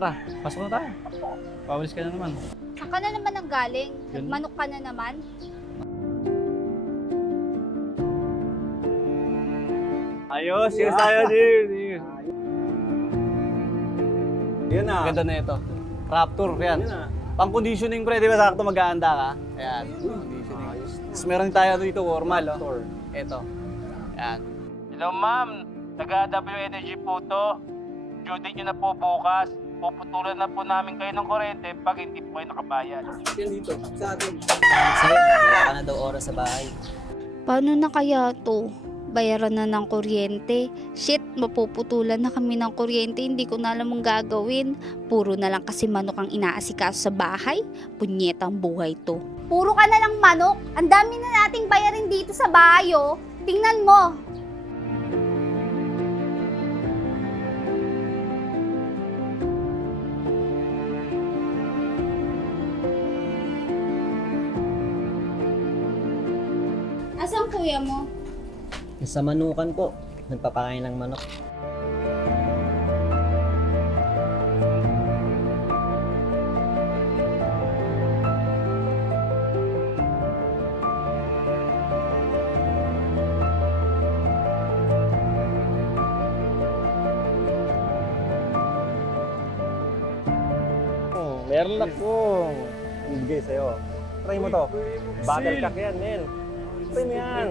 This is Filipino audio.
tara, pasok na tayo. Pawalis ka na naman. Saan ka na naman ang galing? Yun. Nagmanok ka na naman? Ayos, yes tayo, Jir. Yan na. Ganda na ito. Raptor, yan. Yan na. Pang-conditioning pre, di ba sakto mag-aanda ka? Ayan, conditioning. Tapos meron tayo dito, formal, oh. Ito. Ayan. Hello ma'am, taga-W Energy po to. Due date nyo na po bukas. Puputulan na po namin kayo ng kuryente pag hindi po kayo nakabayad. Sa'yo, wala ka na daw oras sa bahay. Paano na kaya to? Bayaran na ng kuryente. Shit, mapuputulan na kami ng kuryente. Hindi ko na alam ang gagawin. Puro na lang kasi manok ang inaasikaso sa bahay. Punyetang buhay to. Puro ka na lang manok. Ang dami na nating bayarin dito sa bahay, oh. Tingnan mo. Asan kuya mo? Sa manukan po, nagpapakain ng manok. Meron akong ibigay sa'yo. Try mo to. Battle cock yan, men. Try mo yan.